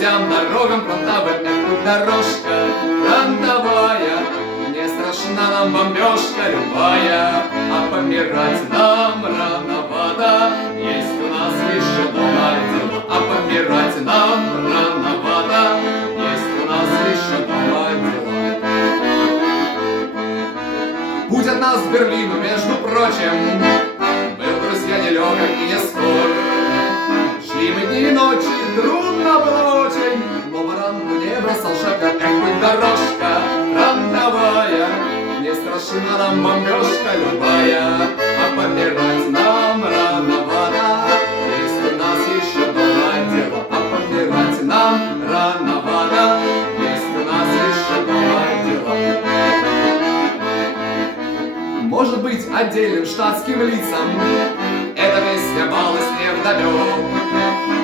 путям, дорогам фронтовым, как дорожка фронтовая. Не страшна нам бомбежка любая, а помирать нам рановато. Есть у нас еще дома дела, а помирать нам рановато. Есть у нас еще дома дела. Путь от нас к Берлину, между прочим, был, друзья, нелегок и не скор. Шли мы дни и ночи, трудно было очень, но баранку не бросал шага. Эх, хоть дорожка фронтовая, не страшна нам бомбежка любая, а помирать нам рановато. Есть у нас еще дома дело, а помирать нам рановато. Есть у нас еще дома дела. Может быть, отдельным штатским лицам эта песня малость невдомек.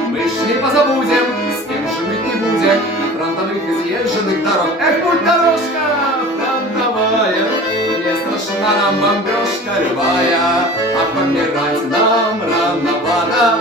Мы ж не позабудем, с кем же быть не будем, фронтовых изъезженных дорог. Эх, путь дорожка фронтовая, не страшна нам бомбежка любая, а помирать нам рановато.